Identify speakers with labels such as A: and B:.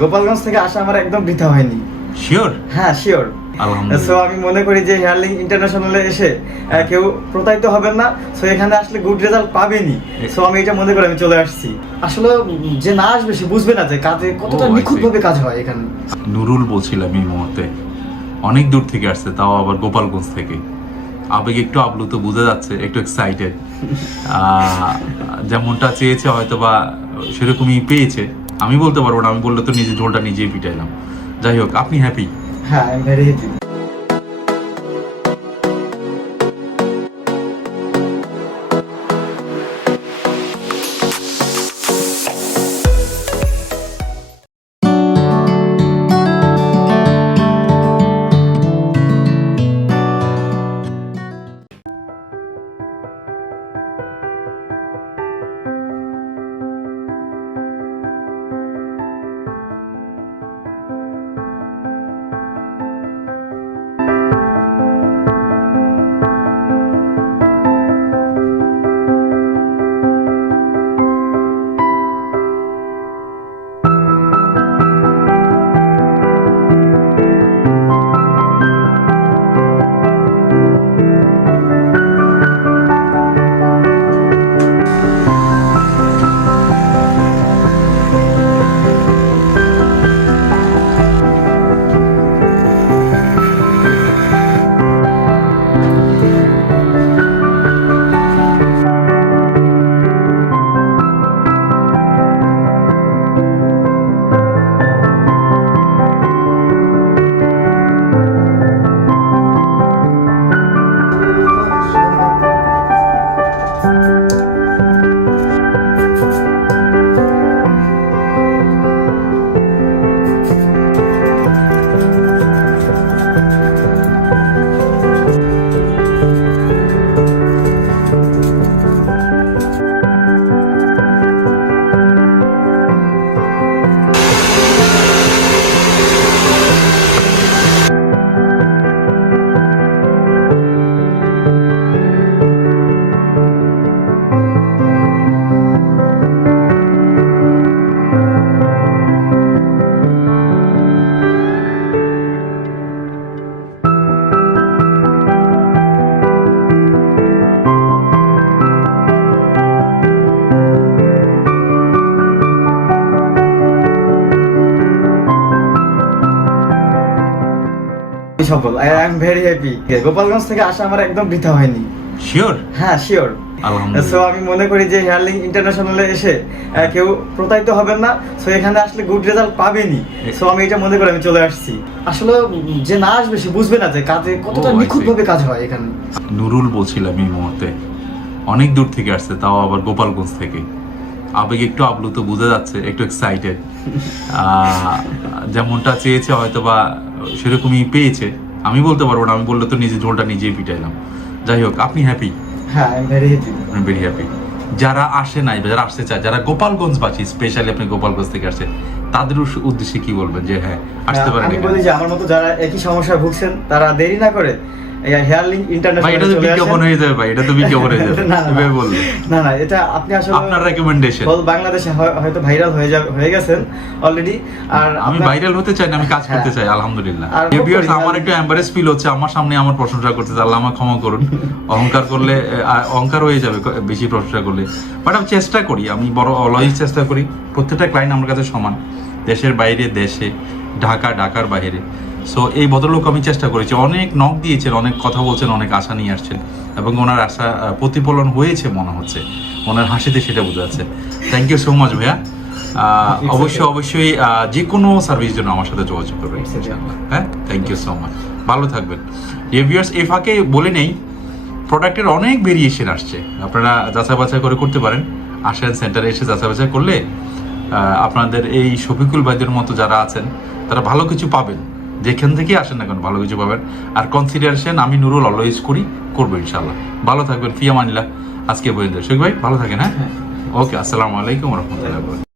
A: গোপালগঞ্জ থেকে আসা আমার একদম বৃথা হয়নি।
B: শিওর
A: হ্যাঁ শিওর। সো আমি মনে করি যে হেয়ারলিং ইন্টারন্যাশনালে এসে আহ, কেউ প্রতারিত হবেন না। সো এখানে আসলে গুড রেজাল্ট পাবেনি সো আমি এটা মনে করে আমি চলে আসছি। আসলে যে না আসবে সে বুঝবে না যে কাজে কতটা
B: ও, I see.
A: নিখুঁত ভাবে কাজ হয় এখানে।
B: নুরুল বলছিলাম এই মুহূর্তে অনেক দূর থেকে আসছে তাও আবার গোপালগঞ্জ থেকে। আবেগ একটু আপ্লুত বোঝা যাচ্ছে একটু এক্সাইটেড যেমনটা চেয়েছে হয়তো বা সেরকমই পেয়েছে। আমি বলতে পারব না, আমি বললে তো নিজের ঝোলটা নিজেই পিটাইলাম। যাই হোক, আপনি হ্যাপি
A: হ্যাঁ আই এম ভেরি হ্যাপি সফল। I am very happy Gopalganj থেকে আসা আমার একদম বৃথা হয়নি।
B: শিওর
A: হ্যাঁ শিওর সো আমি মনে করি যে হেয়ারলিং ইন্টারন্যাশনালে এসে কেউ প্রতারিত হবেন না। সো এখানে আসলে গুড রেজাল্ট পাবেনি সো আমি এটা মনে করে আমি চলে আসছি। আসলে যে না আসবে সে বুঝবে না যে কাজে কতটা
B: ও, I see.
A: নিখুঁত ভাবে কাজ হয় এখানে।
B: নুরুল বলছিলাম এই মুহূর্তে অনেক দূর থেকে আসছে তাও আবার গোপালগঞ্জ থেকে। আবেগ একটু আপ্লুত বোঝা যাচ্ছে একটু এক্সাইটেড যেমনটা চেয়েছে হয়তো বা সেরকমই পেয়েছে। আমি বলতে পারব না আমি বললে তো নিজে ঝোলটা নিজেই পিটাইলাম। যাই হোক আপনি হ্যাপি
A: হ্যাঁ ভেরি হ্যাপি
B: যারা আসে নাই যারা আসতে চায় যারা গোপালগঞ্জ গোপালগঞ্জবাসী স্পেশালি আপনি গোপালগঞ্জ থেকে আসছে তাদের উদ্দেশ্যে কি বলবেন যে হ্যাঁ আসতে পারেন
A: আমি বলি যে আমার মতো যারা একই সমস্যায় ভুগছেন তারা দেরি না করে
B: এটা
A: ইন্টারন্যাশনাল
B: তো বিজ্ঞাপন হয়ে যাবে ভাই এটা তো বিজ্ঞাপন হয়ে যাবে।
A: না, না, না।
B: এভাবে বললে।
A: না না এটা আপনি আসলে
B: আপনার রেকমেন্ডেশন
A: বাংলাদেশে হয়তো ভাইরাল হয়ে যাবে হয়ে গেছেন অলরেডি আর
B: আমি ভাইরাল হতে চাই না আমি কাজ করতে
A: হ্যাঁ।
B: চাই আলহামদুলিল্লাহ। আমার একটু এম্বারেস ফিল হচ্ছে আমার সামনে আমার প্রশংসা করতে আল্লাহ আমার ক্ষমা করুন। অহংকার করলে অহংকার হয়ে যাবে বেশি প্রশংসা করলে। বাট আমি চেষ্টা করি আমি বড় অলওয়েজ চেষ্টা করি প্রত্যেকটা ক্লায়েন্ট আমার কাছে সমান। দেশের বাইরে দেশে ঢাকা ঢাকার বাইরে। সো এই ভদ্রলোক আমি চেষ্টা করেছি। অনেক নখ দিয়েছেন অনেক কথা বলছেন অনেক আশা নিয়ে আসছেন। এবং ওনার আশা প্রতিফলন হয়েছে মনে হচ্ছে। ওনার হাসিতে সেটা বোঝা যাচ্ছে। থ্যাংক ইউ সো মাচ ভাইয়া। অবশ্যই. অবশ্যই যে কোনো সার্ভিস জন্য আমার সাথে যোগাযোগ করবেন হ্যাঁ? থ্যাংক ইউ সো মাচ ভালো থাকবেন। রিভিউয়ার্স এই ফাঁকে বলে নেই প্রোডাক্টের অনেক ভেরিয়েশন আসছে। আপনারা যাচাই বাছাই করে করতে পারেন। আসেন সেন্টারে এসে যাচাই বাছাই করলে আহ, আপনাদের এই শফিকুল ভাইদের মতো যারা আছেন তারা ভালো কিছু পাবেন। যেখান থেকেই আসেন না কেন ভালো কিছু পাবেন। আর কনসিডারেশন আমি নুরুল অলওয়েজ করি করব ইনশাল্লাহ ভালো থাকবেন ফিয়া মানিলা আজকে বইন্দ্র শেখ ভাই ভালো থাকেন হ্যাঁ? ওকে আসসালামু আলাইকুম রহমতুল্লাহ